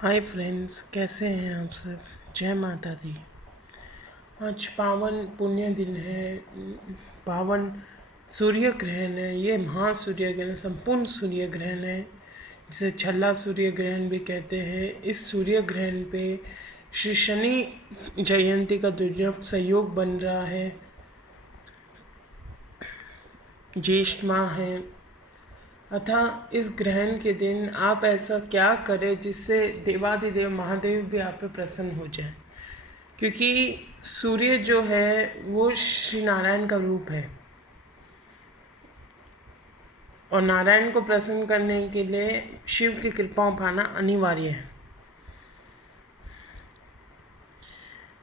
Hi friends, कैसे हैं आप सब। जय माता दी। आज पावन पुण्य दिन है, पावन सूर्य ग्रहण है। ये महासूर्य ग्रहण, संपूर्ण सूर्य ग्रहण है, जिसे छल्ला सूर्य ग्रहण भी कहते हैं। इस सूर्य ग्रहण पे श्री शनि जयंती का दुर्लभ संयोग बन रहा है। ज्येष्ठ माह है, अतः इस ग्रहण के दिन आप ऐसा क्या करें जिससे देवाधिदेव महादेव भी आप पे प्रसन्न हो जाए, क्योंकि सूर्य जो है वो श्री नारायण का रूप है और नारायण को प्रसन्न करने के लिए शिव की कृपा पाना अनिवार्य है।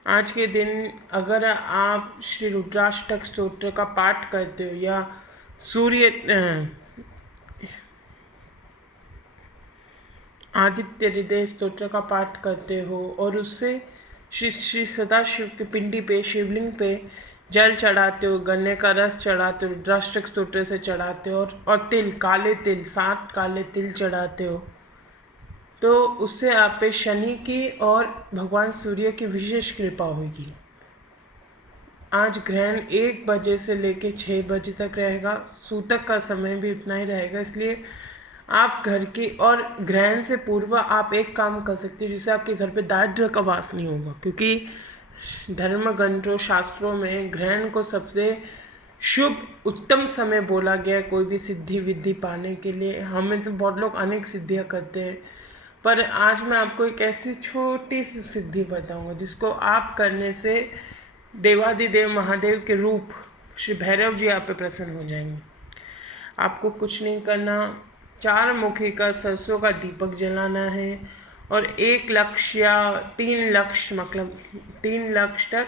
आज के दिन अगर आप श्री रुद्राष्टक स्तोत्र का पाठ करते हो या सूर्य आदित्य हृदय स्तोत्र का पाठ करते हो और उससे श्री श्री सदाशिव की पिंडी पे, शिवलिंग पे जल चढ़ाते हो, गन्ने का रस चढ़ाते हो, रुद्राष्टक स्तोत्र से चढ़ाते हो और तिल, काले तिल, 7 काले तिल चढ़ाते हो, तो उससे आप पे शनि की और भगवान सूर्य की विशेष कृपा होगी। आज ग्रहण 1 बजे से लेकर 6 बजे तक रहेगा, सूतक का समय भी उतना ही रहेगा। इसलिए आप घर की और ग्रहण से पूर्व आप एक काम कर सकते हो जिससे आपके घर पे दारिद्र्य का वास नहीं होगा, क्योंकि धर्म ग्रंथों शास्त्रों में ग्रहण को सबसे शुभ उत्तम समय बोला गया है कोई भी सिद्धि विद्धि पाने के लिए। हमें से बहुत लोग अनेक सिद्धियां करते हैं, पर आज मैं आपको एक ऐसी छोटी सी सिद्धि बताऊंगा जिसको आप करने से देवादिदेव महादेव के रूप श्री भैरव जी आप पे प्रसन्न हो जाएंगे। आपको कुछ नहीं करना, 4 मुखी का सरसों का दीपक जलाना है और 1 लक्ष्य या 3 लक्ष्य, मतलब 3 लक्ष्य तक,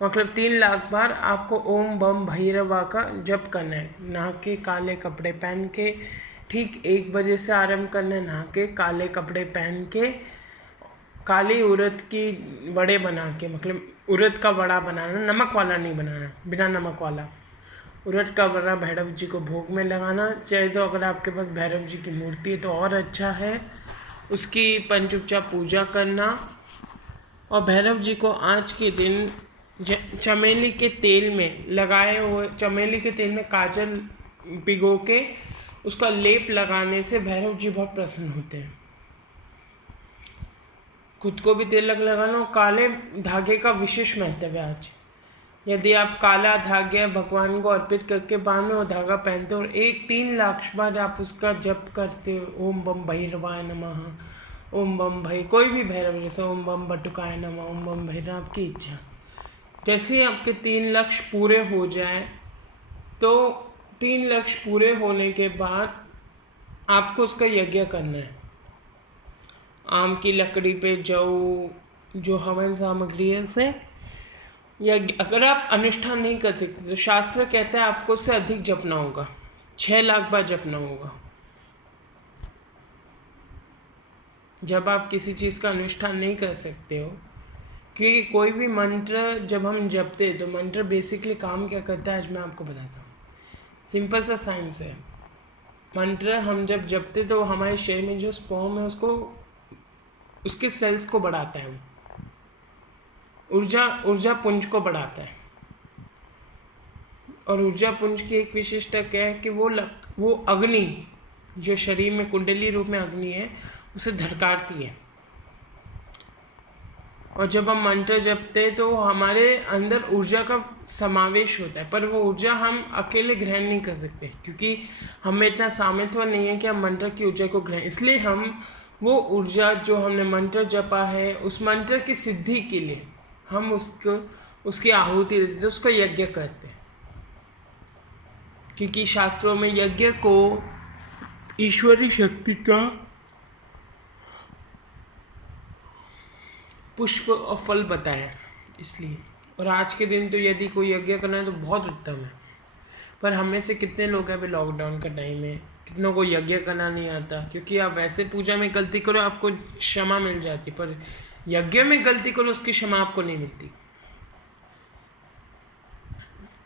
मतलब 3 लाख बार आपको ओम बम भैरवा का जप करना है। नहा के काले कपड़े पहन के, ठीक 1 बजे से आरंभ करना है। नहा के काले कपड़े पहन के काली उड़द की वड़े बना के, मतलब उड़द का वड़ा बनाना, नमक वाला नहीं बनाना, बिना नमक वाला उड़द का वड़ा भैरव जी को भोग में लगाना। चाहे तो अगर आपके पास भैरव जी की मूर्ति है तो और अच्छा है, उसकी पंचोपचार पूजा करना। और भैरव जी को आज के दिन चमेली के तेल में लगाए हुए, चमेली के तेल में काजल भिगो के उसका लेप लगाने से भैरव जी बहुत प्रसन्न होते हैं। खुद को भी तिलक लगाना। और काले धागे का विशेष महत्व है आज। यदि आप काला धागा भगवान को अर्पित करके बांधो और धागा पहनते हो और 3 लाख बार आप उसका जप करते हो, ओम बम भैरवाय नमः, ओम बम भै, कोई भी भैरव, जैसे ओम बम बटुकाय नमः, ओम बम भैरव, आपकी इच्छा। जैसे ही आपके 3 लक्ष्य पूरे हो जाए तो 3 लक्ष्य पूरे होने के बाद आपको उसका यज्ञ करना है। आम की लकड़ी पे जौ, जो हवन सामग्री है से, या अगर आप अनुष्ठान नहीं कर सकते तो शास्त्र कहता है आपको उससे अधिक जपना होगा, 6 लाख बार जपना होगा। जब आप किसी चीज़ का अनुष्ठान नहीं कर सकते हो, क्योंकि कोई भी मंत्र जब हम जपते हैं तो मंत्र बेसिकली काम क्या करता है आज मैं आपको बताता हूँ। सिंपल सा साइंस है। मंत्र हम जब जपते तो हमारे शरीर में जो स्पर्म है उसको, उसके सेल्स को बढ़ाता है, ऊर्जा पुंज को बढ़ाता है। और ऊर्जा पुंज की एक विशेषता क्या है कि वो अग्नि जो शरीर में कुंडली रूप में अग्नि है उसे धड़काती है। और जब हम मंत्र जपते हैं तो हमारे अंदर ऊर्जा का समावेश होता है, पर वो ऊर्जा हम अकेले ग्रहण नहीं कर सकते, क्योंकि हमें इतना सामर्थ्य नहीं है कि हम मंत्र की ऊर्जा को ग्रहण। इसलिए हम वो ऊर्जा जो हमने मंत्र जपा है उस मंत्र की सिद्धि के लिए हम उसकी आहुति देते हैं, उसका यज्ञ करते हैं। क्योंकि शास्त्रों में यज्ञ को ईश्वरी शक्ति का पुष्प और फल बताया इसलिए। और आज के दिन तो यदि कोई यज्ञ करना है तो बहुत उत्तम है। पर हमें से कितने लोग हैं, अभी लॉकडाउन का टाइम है, कितनों को यज्ञ करना नहीं आता, क्योंकि आप वैसे पूजा में गलती करो आपको क्षमा मिल जाती, पर यज्ञ में गलती करो उसकी क्षमा आपको नहीं मिलती।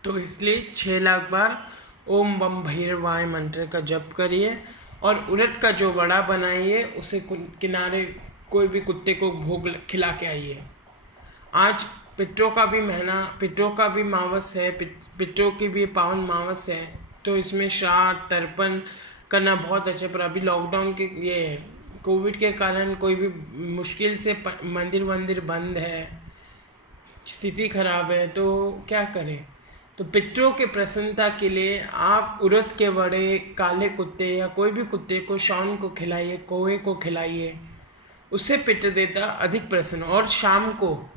तो इसलिए 6 लाख बार ओम बम भैरवाय मंत्र का जप करिए और उड़द का जो वड़ा बनाइए उसे किनारे कोई भी कुत्ते को भोग खिला के आइए। आज पितरों का भी महीना, पितरों का भी मावस है, पितरों की भी पावन मावस है, तो इसमें श्राद्ध तर्पण करना बहुत अच्छा। पर अभी लॉकडाउन के ये कोविड के कारण कोई भी मुश्किल से मंदिर वंदिर बंद है, स्थिति खराब है, तो क्या करें। तो पितरों के प्रसन्नता के लिए आप उड़द के वड़े, काले कुत्ते या कोई भी कुत्ते को शॉन को खिलाइए, कौवे को खिलाइए, उससे पितृ देवता अधिक प्रसन्न। और शाम को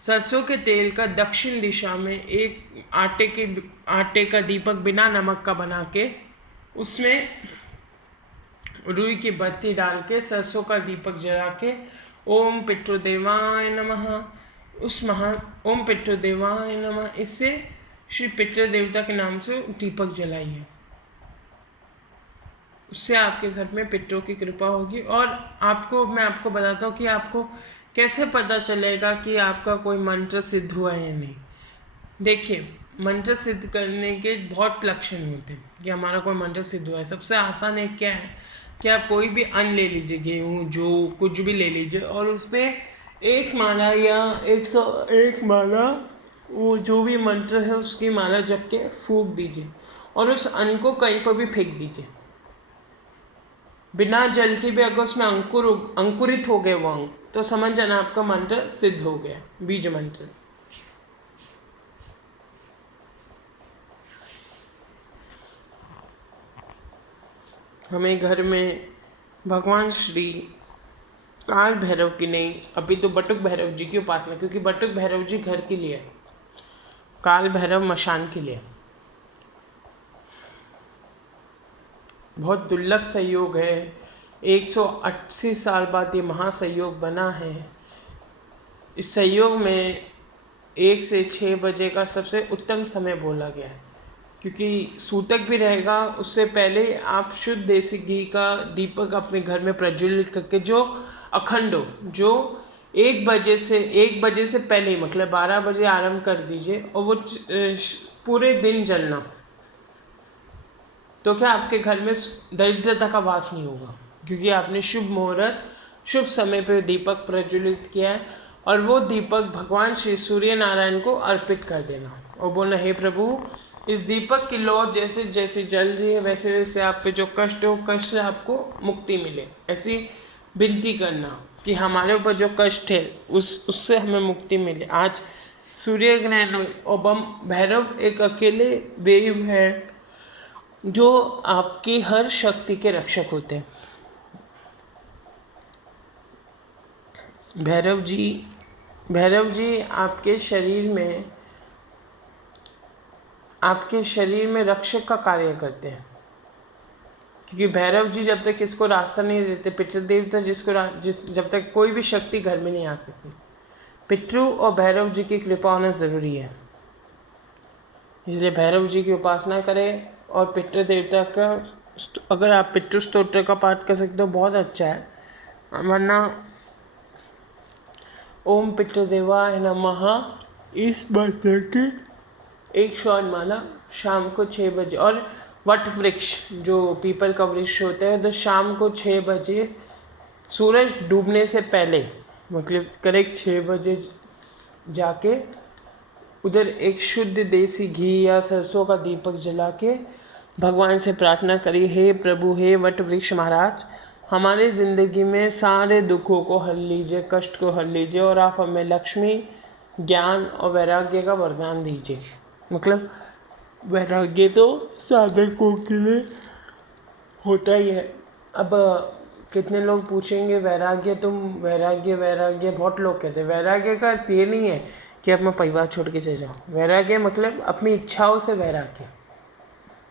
सरसों के तेल का दक्षिण दिशा में एक आटे का दीपक बिना नमक का बना के उसमें रुई की बत्ती डाल के सरसों का दीपक जला के ओम पितृदेवाय नमः, ओम पितृदेवाय नमः, इससे श्री पितृ देवता के नाम से दीपक जलाइए। उससे आपके घर में पितरों की कृपा होगी। और मैं आपको बताता हूँ कि आपको कैसे पता चलेगा कि आपका कोई मंत्र सिद्ध हुआ है या नहीं। देखिए, मंत्र सिद्ध करने के बहुत लक्षण होते हैं कि हमारा कोई मंत्र सिद्ध हुआ है। सबसे आसान एक क्या है कि आप कोई भी अन्न ले लीजिए, गेहूँ जो कुछ भी ले लीजिए, और उसमें एक माला या 101 माला वो जो भी मंत्र है उसकी माला जप के फूंक दीजिए और उस अन्न को कहीं पर भी फेंक दीजिए बिना जल के भी। अगर उसमें अंकुरित हो गए वो अंग, तो समझ जाना आपका मंत्र सिद्ध हो गया, बीज मंत्र। हमें घर में भगवान श्री काल भैरव की नहीं, अभी तो बटुक भैरव जी की उपासना, क्योंकि बटुक भैरव जी घर के लिए, काल भैरव मशान के लिए। बहुत दुर्लभ संयोग है, 180 साल बाद ये महासंयोग बना है। इस संयोग में 1 से 6 बजे का सबसे उत्तम समय बोला गया है, क्योंकि सूतक भी रहेगा। उससे पहले आप शुद्ध देसी घी का दीपक अपने घर में प्रज्वलित करके, जो अखंड हो, जो 1 बजे से पहले, मतलब 12 बजे आरंभ कर दीजिए, और वो पूरे दिन जलना। तो क्या आपके घर में दरिद्रता का वास नहीं होगा, क्योंकि आपने शुभ मुहूर्त, शुभ समय पर दीपक प्रज्वलित किया है। और वो दीपक भगवान श्री सूर्य नारायण को अर्पित कर देना और बोलना, हे प्रभु, इस दीपक की लौ जैसे जैसे जल रही है, वैसे वैसे आप पे जो कष्ट हो, कष्ट से आपको मुक्ति मिले। ऐसी विनती करना कि हमारे ऊपर जो कष्ट है उससे हमें मुक्ति मिले। आज सूर्य ग्रहण और बम भैरव एक अकेले देव है जो आपकी हर शक्ति के रक्षक होते हैं। भैरव जी आपके शरीर में रक्षक का कार्य करते हैं, क्योंकि भैरव जी जब तक इसको रास्ता नहीं देते, पितृदेवता जब तक कोई भी शक्ति घर में नहीं आ सकती। पितृ और भैरव जी की कृपा होना ज़रूरी है, इसलिए भैरव जी की उपासना करें। और पितृ देवता का, अगर आप पितृ स्तोत्र का पाठ कर सकते हो बहुत अच्छा है, वरना ओम पितृदेवाय नमः इस मंत्र की 108 माला शाम को 6 बजे। और वट वृक्ष, जो पीपल का वृक्ष होता है, तो शाम को 6 बजे सूरज डूबने से पहले, मतलब करेक्ट 6 बजे जाके उधर एक शुद्ध देसी घी या सरसों का दीपक जला के भगवान से प्रार्थना करिए, हे प्रभु, हे वट वृक्ष महाराज, हमारे ज़िंदगी में सारे दुखों को हल लीजिए, कष्ट को हल लीजिए, और आप हमें लक्ष्मी, ज्ञान और वैराग्य का वरदान दीजिए। मतलब वैराग्य तो साधकों के लिए होता ही है। अब कितने लोग पूछेंगे वैराग्य बहुत लोग कहते हैं। वैराग्य का अर्थ ये नहीं है कि अब मैं परिवार छोड़ के चले जाऊँ। वैराग्य मतलब अपनी इच्छाओं से वैराग्य,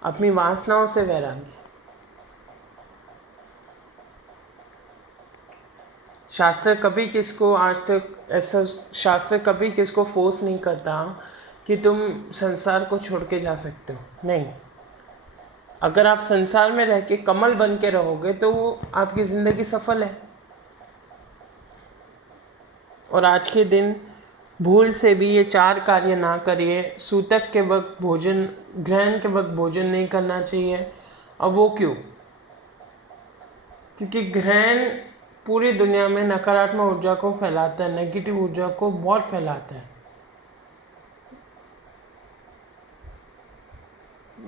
अपनी वासनाओं से वैराग्य। शास्त्र कभी किसको फोर्स नहीं करता कि तुम संसार को छोड़ के जा सकते हो, नहीं। अगर आप संसार में रह के कमल बन के रहोगे तो वो आपकी ज़िंदगी सफल है। और आज के दिन भूल से भी ये 4 कार्य ना करिए। सूतक के वक्त भोजन, ग्रहण के वक्त भोजन नहीं करना चाहिए। अब वो क्यों? क्योंकि ग्रहण पूरी दुनिया में नकारात्मक ऊर्जा को फैलाता है, नेगेटिव ऊर्जा को बहुत फैलाता है।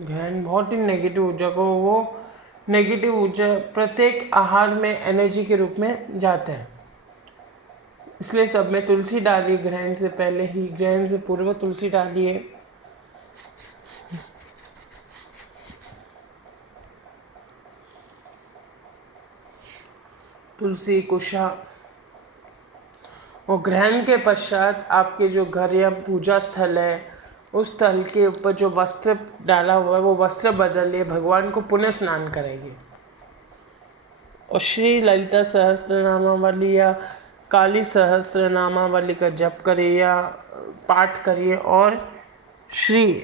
ग्रहण बहुत ही नेगेटिव ऊर्जा को, वो नेगेटिव ऊर्जा प्रत्येक आहार में एनर्जी के रूप में जाता है। इसलिए सब में तुलसी डालिए, ग्रहण से पहले ही, ग्रहण से पूर्व तुलसी डालिए। तुलसी, कुशा। और ग्रहण के पश्चात आपके जो घर या पूजा स्थल है, उस स्थल के ऊपर जो वस्त्र डाला हुआ है वो वस्त्र बदलिए, भगवान को पुनः स्नान करेंगे। और श्री ललिता सहस्त्रनामावली या काली सहस्त्रनामावली का जप करिए या पाठ करिए, और श्री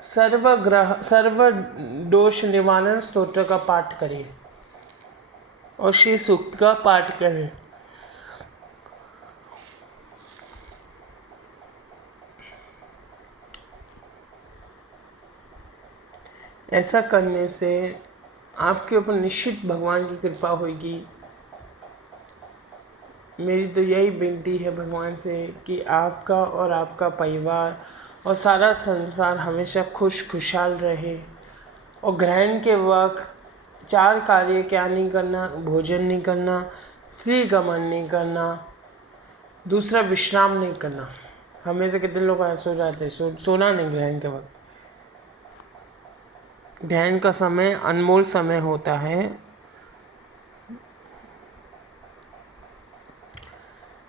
सर्व दोष निवारण स्तोत्र का पाठ करिए, और श्री सूक्त का पाठ करें। ऐसा करने से आपके ऊपर निश्चित भगवान की कृपा होगी। मेरी तो यही विनती है भगवान से कि आपका और आपका परिवार और सारा संसार हमेशा खुशहाल रहे। और ग्रहण के वक्त 4 कार्य क्या नहीं करना: भोजन नहीं करना, स्त्री गमन नहीं करना, दूसरा विश्राम नहीं करना। हमेशा कितने लोग सो जाते हैं, सोना नहीं ग्रहण के वक्त। ग्रहण का समय अनमोल समय होता है।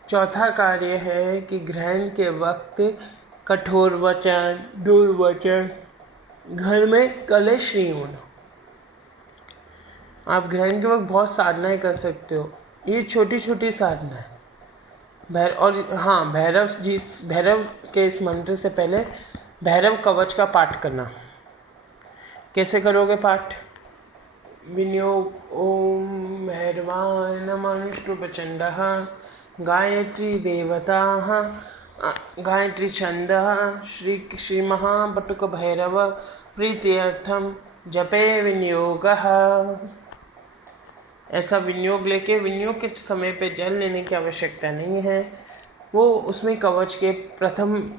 चौथा कार्य है कि ग्रहण के वक्त कठोर वचन, दुर्वचन, घर में कलेश नहीं होना। आप ग्रहण के वक्त बहुत साधनाएं कर सकते हो, ये छोटी छोटी साधना है। भैरव के इस मंत्र से पहले भैरव कवच का पाठ करना। कैसे करोगे पाठ? विनियोग ओम भैरवाय नमः प्रचंडः गायत्री देवता गायत्री छंद श्री महाबटुक भैरव प्रीत्यर्थम जपे विनियोग। ऐसा विनियोग लेके, विनियोग के समय पे जल लेने की आवश्यकता नहीं है। वो उसमें कवच के प्रथम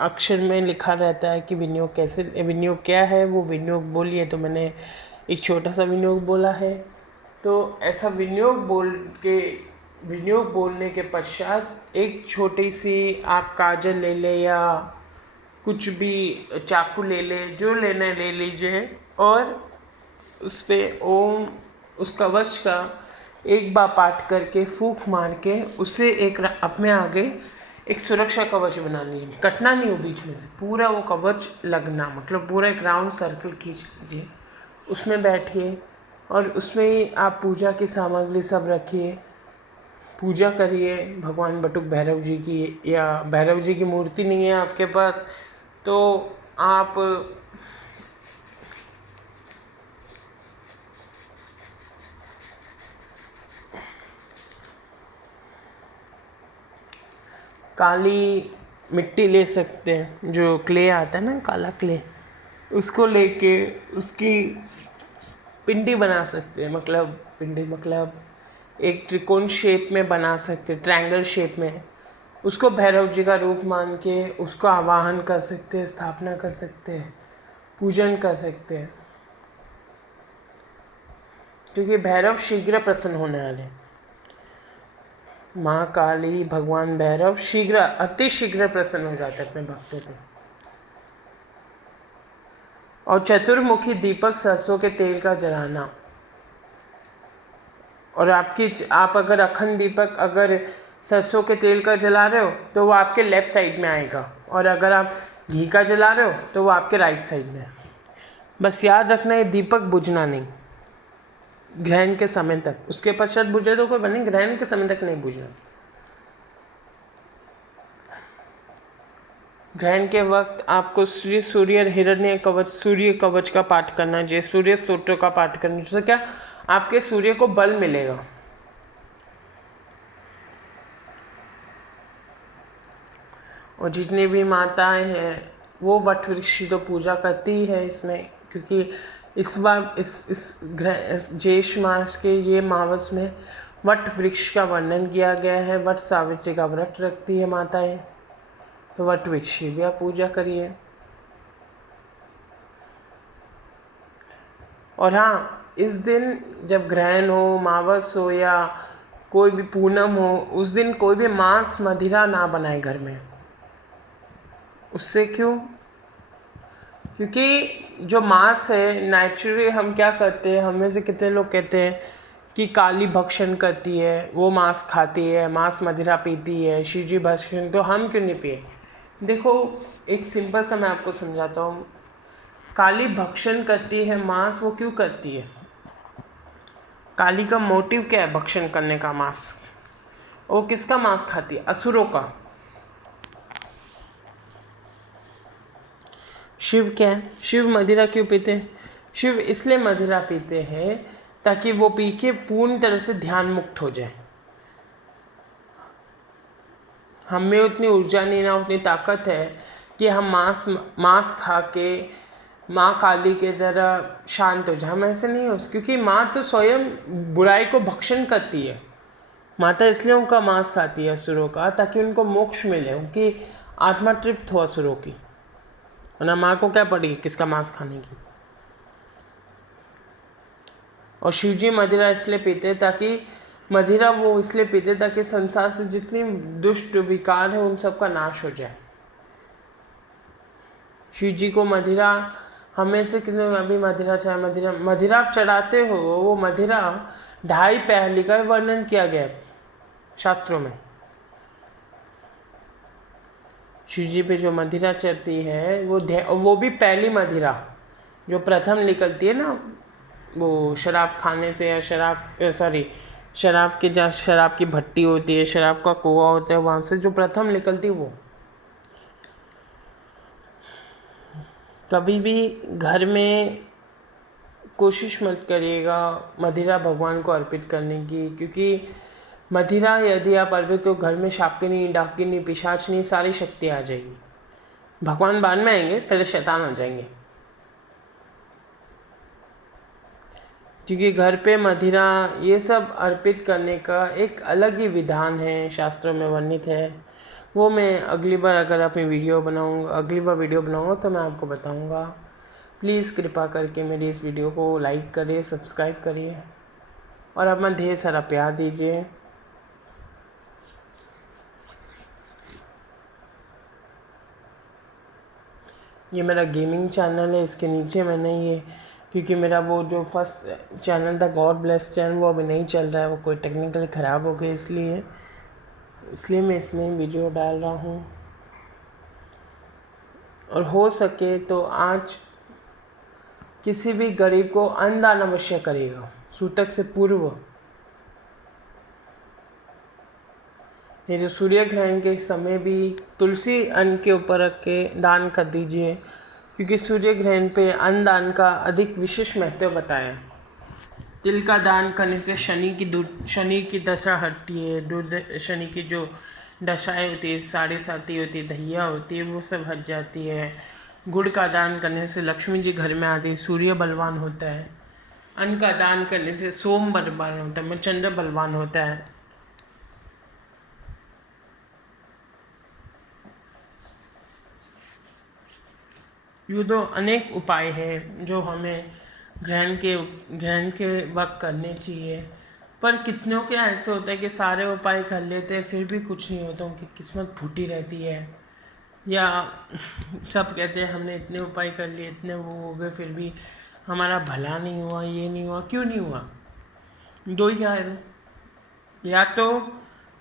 अक्षर में लिखा रहता है कि विनियोग कैसे, विनियोग क्या है। वो विनियोग बोलिए, तो मैंने एक छोटा सा विनियोग बोला है। तो ऐसा विनियोग बोलने के पश्चात एक छोटी सी आप काजल ले ले या कुछ भी, चाकू ले ले, जो लेना ले लीजिए, और उस पर ओम, उस कवच का एक बार पाठ करके फूंक मार के उसे एक अपने आगे एक सुरक्षा कवच बना लीजिए। कटना नहीं हो बीच में से, पूरा वो कवच लगना, मतलब पूरा एक राउंड सर्कल खींच लीजिए, उसमें बैठिए और उसमें आप पूजा की सामग्री सब रखिए, पूजा करिए भगवान बटुक भैरव जी की। या भैरव जी की मूर्ति नहीं है आपके पास तो आप काली मिट्टी ले सकते हैं, जो क्ले आता है ना, काला क्ले, उसको लेके उसकी पिंडी बना सकते हैं। मतलब एक त्रिकोण शेप में बना सकते हैं, ट्रायंगल शेप में। उसको भैरव जी का रूप मान के उसको आवाहन कर सकते हैं, स्थापना कर सकते हैं, पूजन कर सकते हैं, क्योंकि भैरव शीघ्र प्रसन्न होने वाले। माँ काली, भगवान भैरव अति शीघ्र प्रसन्न हो जाते हैं अपने भक्तों पे। और चतुर्मुखी दीपक सरसों के तेल का जलाना। और आप अगर अखंड दीपक अगर सरसों के तेल का जला रहे हो तो वो आपके लेफ्ट साइड में आएगा, और अगर आप घी का जला रहे हो तो वो आपके राइट साइड में। बस याद रखना, ये दीपक बुझना नहीं ग्रहण के समय तक। उसके पश्चात बुझे तो कोई बने, ग्रहण के समय तक नहीं बुझना। ग्रहण के वक्त आपको सूर्य कवच का पाठ करना चाहिए, सूर्य स्तोत्र का पाठ करना, जिससे क्या आपके सूर्य को बल मिलेगा। और जितनी भी माताएं हैं वो वट वृक्ष की तो पूजा करती है इसमें, क्योंकि इस बार इस ज्येष्ठ मास के ये मावस में वट वृक्ष का वर्णन किया गया है। वट सावित्री का व्रत रखती है माताएं, तो वट वृक्ष की भी आप पूजा करिए। और हाँ, इस दिन जब ग्रहण हो, मावस हो या कोई भी पूनम हो, उस दिन कोई भी मांस मदिरा ना बनाए घर में। उससे क्यों? क्योंकि जो मांस है नेचुरली हम क्या करते हैं, हम में से कितने लोग कहते हैं कि काली भक्षण करती है, वो मांस खाती है, मांस मदिरा पीती है, शिव जी भक्षण, तो हम क्यों नहीं पिए? देखो, एक सिंपल सा मैं आपको समझाता हूँ। काली भक्षण करती है मांस, वो क्यों करती है? काली का मोटिव क्या है भक्षण करने का मांस? वो किसका मांस खाती है? असुरों का। शिव क्या है? शिव मदिरा क्यों पीते हैं? शिव इसलिए मदिरा पीते हैं ताकि वो पी के पूर्ण तरह से ध्यान मुक्त हो जाए। हम में उतनी ऊर्जा नहीं, ना उतनी ताकत है कि हम मांस खा के माँ काली के तरह शांत हो जाए। हम ऐसे नहीं हो, क्योंकि माँ तो स्वयं बुराई को भक्षण करती है। माता इसलिए उनका मांस खाती है असुरों का, ताकि उनको मोक्ष मिले, उनकी आत्मा तृप्त हो असुरों की। वरना माँ को क्या पड़ेगी किसका मांस खाने की। और शिवजी मदिरा इसलिए पीते ताकि मदिरा वो इसलिए पीते ताकि संसार से जितनी दुष्ट विकार है उन सब का नाश हो जाए। शिव जी को मदिरा, हमें से कितने अभी मदिरा चाहे मदिरा आप चढ़ाते हो, वो मदिरा 2.5 प्याली का वर्णन किया गया है शास्त्रों में। शिव जी पे जो मदिरा चढ़ती है वो भी पहली मदिरा जो प्रथम निकलती है ना, वो शराब खाने से या शराब के जहाँ शराब की भट्टी होती है, शराब का कुआं होता है, वहाँ से जो प्रथम निकलती है वो। कभी भी घर में कोशिश मत करिएगा मदिरा भगवान को अर्पित करने की, क्योंकि मदिरा यदि आप अर्पित तो घर में शापिनी, डाकिनी, पिशाचनी सारी शक्ति आ जाएगी। भगवान बाद में आएंगे, पहले शैतान आ जाएंगे। क्योंकि घर पे मदिरा ये सब अर्पित करने का एक अलग ही विधान है, शास्त्रों में वर्णित है। वो मैं अगली बार अगर अगली बार वीडियो बनाऊंगा तो मैं आपको बताऊंगा। प्लीज़ कृपा करके मेरी इस वीडियो को लाइक करिए, सब्सक्राइब करिए और अपना ढेर सारा प्यार दीजिए। ये मेरा गेमिंग चैनल है, इसके नीचे मैंने ये, क्योंकि मेरा वो जो फर्स्ट चैनल था गॉड ब्लेस चैनल, वो अभी नहीं चल रहा है, वो कोई टेक्निकली ख़राब हो गया, इसलिए मैं इसमें वीडियो डाल रहा हूँ। और हो सके तो आज किसी भी गरीब को अन्नदान अवश्य करेगा, सूतक से पूर्व। ये जो सूर्य ग्रहण के समय भी तुलसी अन्न के ऊपर रख के दान कर दीजिए, क्योंकि सूर्य ग्रहण पे अन्न दान का अधिक विशेष महत्व बताया। तिल का दान करने से शनि की दशा हटती है, शनि की जो दशाएं होती है, 7.5 होती है, दहिया होती है, वो सब हट जाती है। गुड़ का दान करने से लक्ष्मी जी घर में आती है, सूर्य बलवान होता है। अन्न का दान करने से सोम बलवान होता है, चंद्र बलवान होता है। ये तो अनेक उपाय हैं जो हमें ग्रहण के वक्त करने चाहिए। पर कितनों के ऐसे होता है कि सारे उपाय कर लेते हैं फिर भी कुछ नहीं होता, उनकी किस्मत फूटी रहती है, या सब कहते हैं हमने इतने उपाय कर लिए, इतने वो हो गए, फिर भी हमारा भला नहीं हुआ, ये नहीं हुआ। क्यों नहीं हुआ? दो ही है, या तो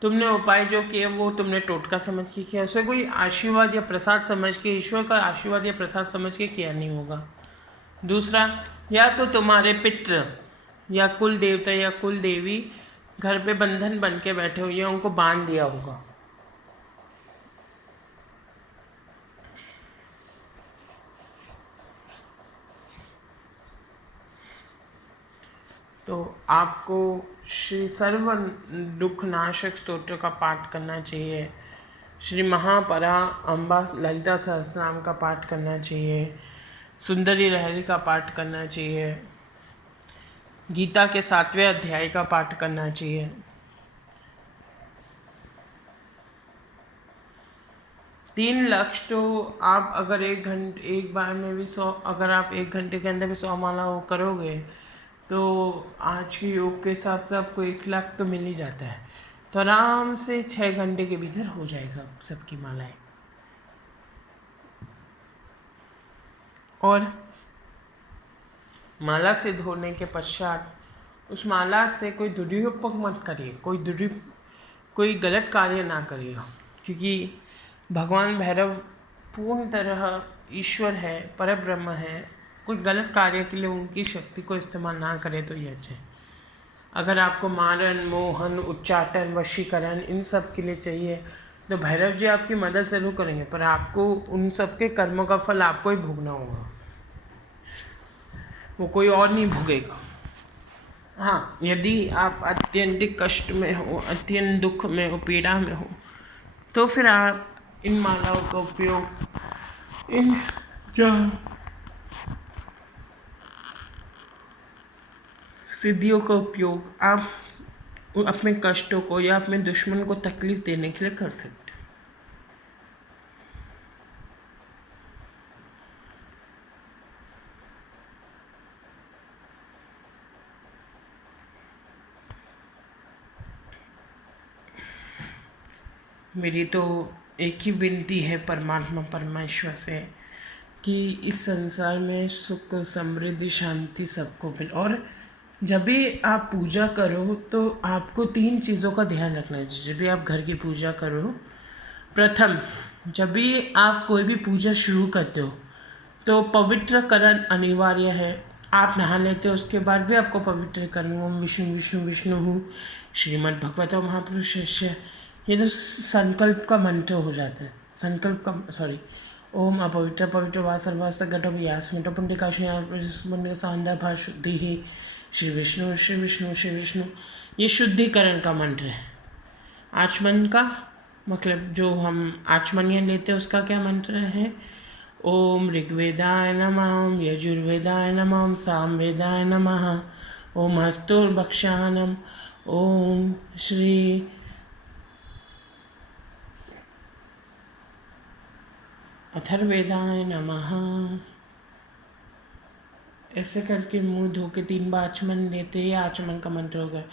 तुमने उपाय जो किए वो तुमने टोटका समझ के किया, उसे कोई आशीर्वाद या प्रसाद समझ के, ईश्वर का आशीर्वाद या प्रसाद समझ के किया नहीं होगा। दूसरा, या तो तुम्हारे पितृ या कुल देवता या कुल देवी घर पे बंधन बन के बैठे हुए, उनको बांध दिया होगा। तो आपको श्री सर्व दुख नाशक स्तोत्र का पाठ करना चाहिए, श्री महापरा अम्बा ललिता सहस्त्रनाम का पाठ करना चाहिए, सुंदरी लहरी का पाठ करना चाहिए, गीता के 7वें अध्याय का पाठ करना चाहिए। 3 लक्ष्य तो आप अगर एक बार में भी 100, अगर आप 1 घंटे के अंदर भी 100 माला वो करोगे तो आज के योग के हिसाब से आपको 1 लाख तो मिल ही जाता है। तो आराम से 6 घंटे के भीतर हो जाएगा सबकी मालाएं। और माला से धोने के पश्चात उस माला से कोई दुरुपयोग मत करिए, कोई गलत कार्य ना करिए, क्योंकि भगवान भैरव पूर्ण तरह ईश्वर है, परब्रह्म है। कोई गलत कार्य के लिए उनकी शक्ति को इस्तेमाल ना करे तो ये अच्छा है। अगर आपको मारण, मोहन, उच्चाटन, वशीकरण इन सब के लिए चाहिए तो भैरव जी आपकी मदद ज़रूर करेंगे, पर आपको उन सब के कर्मों का फल आपको ही भोगना होगा, वो कोई और नहीं भोगेगा। हाँ, यदि आप अत्यंत कष्ट में हो, अत्यंत दुख में हो, पीड़ा में हो, तो फिर आप इन मालाओं का उपयोग, इन सिद्धियों का उपयोग आप अपने कष्टों को या अपने दुश्मन को तकलीफ देने के लिए कर सकते हो। मेरी तो एक ही विनती है परमात्मा परमेश्वर से कि इस संसार में सुख, समृद्धि, शांति सबको मिले। और जब भी आप पूजा करो तो आपको 3 चीज़ों का ध्यान रखना चाहिए। जब भी आप घर की पूजा करो, प्रथम, जब भी आप कोई भी पूजा शुरू करते हो तो पवित्रकरण अनिवार्य है। आप नहा लेते हो उसके बाद भी आपको पवित्र करना। ओम विष्णु विष्णु विष्णु हूँ श्रीमद् भगवतो महापुरुष। ये तो संकल्प का मंत्र हो जाता है, संकल्प का, सॉरी। ओम अपवित्र पवित्र वा सर्वास्थ घटो व्यासमिट पुण्यकाशी सौंदर्य भा शुद्धि ही श्री विष्णु श्री विष्णु श्री विष्णु। ये शुद्धिकरण का मंत्र है। आचमन का मतलब जो हम आचमनियन लेते हैं उसका क्या मंत्र है? ओम ऋग्वेदाय नमः, ओम यजुर्वेदाय नमः, ओम सामवेदाय नमः, ओम हस्तोर्भक्षानम, ओम श्री अथर्वेदाय नमः। ऐसे करके मुंह धो के 3 बार आचमन लेते हैं। आचमन का मंत्र होगा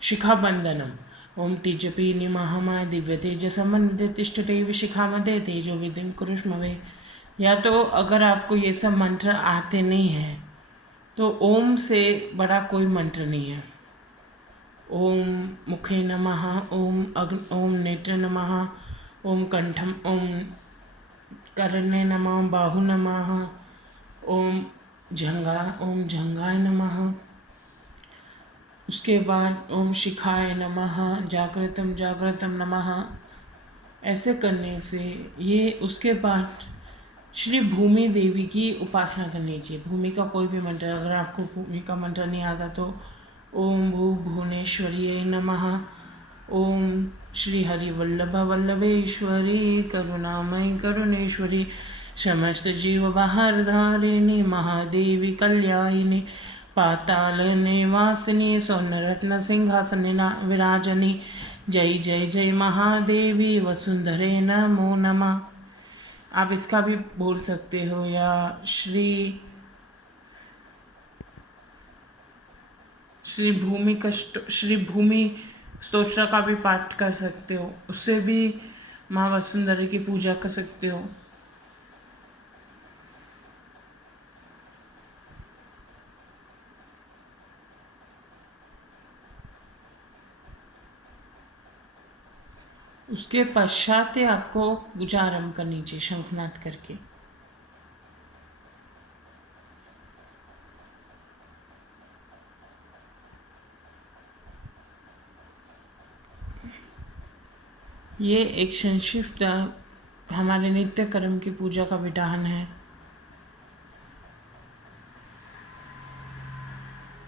शिखा बंधनम। ओम तेजपी महामाय दिव्य तेज समन्वित तिष्ठते शिखामदे तेजो विधिं कुरुष्मवे। या तो अगर आपको ये सब मंत्र आते नहीं हैं तो ओम से बड़ा कोई मंत्र नहीं है। ओम मुखे नमः, ओम अग्न, ओम नेत्र नमः, ओम कंठम, ओम करणे नमः, बाहु नमः, ओम जंघाय नमः। उसके बाद ओम शिखाय नमः, जागृतम नमः। ऐसे करने से ये, उसके बाद श्री भूमि देवी की उपासना करनी चाहिए। भूमि का कोई भी मंत्र, अगर आपको भूमि का मंत्र नहीं आता तो ओम भू भुवनेश्वरी नमः, ओम श्री हरि वल्लभ वल्लभेश्वरी करुणामयी करुणेश्वरी समस्त जीव बाहर धारिणी महादेवी कल्याणिनी पाताल निवासिनी स्वर्ण सिंहासन विराजनी जय जय जय महादेवी वसुंधरे नमो नमः। आप इसका भी बोल सकते हो, या श्री भूमि स्तोत्र का भी पाठ कर सकते हो। उससे भी माँ वसुंधरा की पूजा कर सकते हो। उसके पश्चात आपको पूजा आरंभ करनी चाहिए शंखनाद करके। ये एक संक्षिप्त हमारे नित्य कर्म की पूजा का विधान है।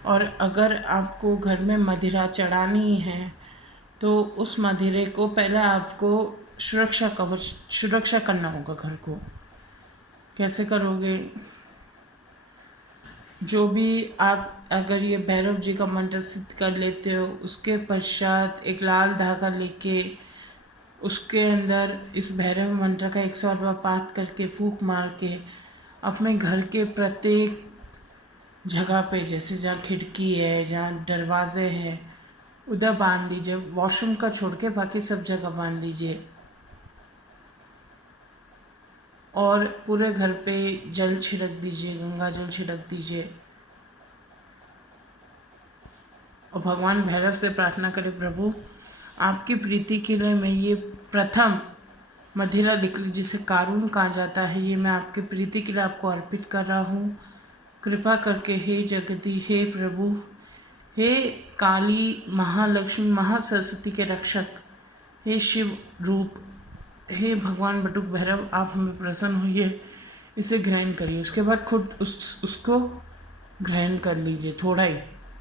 और अगर आपको घर में मदिरा चढ़ानी है तो उस मदिरे को पहले आपको सुरक्षा करना होगा घर को। कैसे करोगे? जो भी आप अगर ये भैरव जी का मंत्र सिद्ध कर लेते हो, उसके पश्चात एक लाल धागा लेके उसके अंदर इस भैरव मंत्र का 108 बार पाठ करके फूंक मार के अपने घर के प्रत्येक जगह पे, जैसे जहाँ खिड़की है, जहाँ दरवाजे हैं, उधर बांध दीजिए। वॉशरूम का छोड़ के बाकी सब जगह बांध दीजिए। और पूरे घर पे जल छिड़क दीजिए, गंगा जल छिड़क दीजिए। और भगवान भैरव से प्रार्थना करें, प्रभु आपकी प्रीति के लिए मैं ये प्रथम मदिरा लिक्विड जिसे कारून कहा जाता है, ये मैं आपकी प्रीति के लिए आपको अर्पित कर रहा हूँ। कृपा करके हे जगती, हे प्रभु, हे काली महालक्ष्मी महासरस्वती के रक्षक, हे शिव रूप, हे भगवान बटुक भैरव, आप हमें प्रसन्न होइए। इसे ग्रहण करिए। उसके बाद खुद उसको ग्रहण कर लीजिए, थोड़ा ही,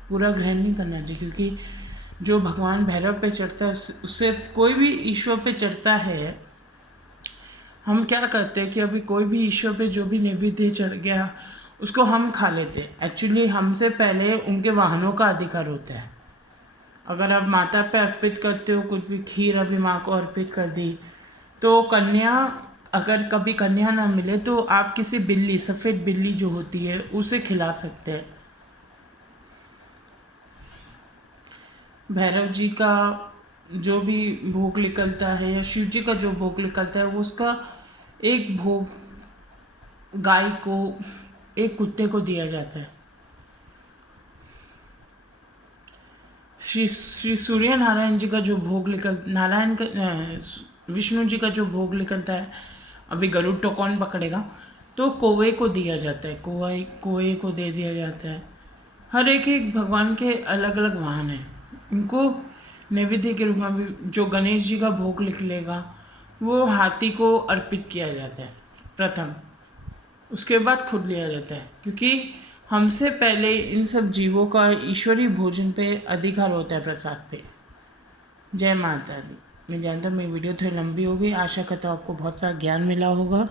पूरा ग्रहण नहीं करना चाहिए, क्योंकि जो भगवान भैरव पे चढ़ता है उससे कोई भी ईश्वर पे चढ़ता है। हम क्या करते हैं कि अभी कोई भी ईश्वर पे जो भी नैवेद्य चढ़ गया उसको हम खा लेते हैं। एक्चुअली हमसे पहले उनके वाहनों का अधिकार होता है। अगर आप माता पे अर्पित करते हो कुछ भी, खीर अभी माँ को अर्पित कर दी, तो कन्या, अगर कभी कन्या ना मिले तो आप किसी बिल्ली, सफ़ेद बिल्ली जो होती है, उसे खिला सकते हैं। भैरव जी का जो भी भोग निकलता है या शिव जी का जो भोग निकलता है, वो उसका एक भोग गाय को, एक कुत्ते को दिया जाता है। श्री सूर्य नारायण जी का जो भोग विष्णु जी का जो भोग निकलता है, अभी गरुड़ तो कौन पकड़ेगा, तो कौवे को दिया जाता है, कौवे को दे दिया जाता है। हर एक भगवान के अलग अलग वाहन हैं, उनको नैवेद्य के रूप में भी। जो गणेश जी का भोग निकलेगा वो हाथी को अर्पित किया जाता है प्रथम, उसके बाद खुद लिया जाता है, क्योंकि हमसे पहले इन सब जीवों का ईश्वरीय भोजन पे अधिकार होता है, प्रसाद पे। जय माता दी। मैं जानता हूँ मेरी वीडियो थोड़ी लंबी हो गई, आशा करता हूँ आपको बहुत सारा ज्ञान मिला होगा।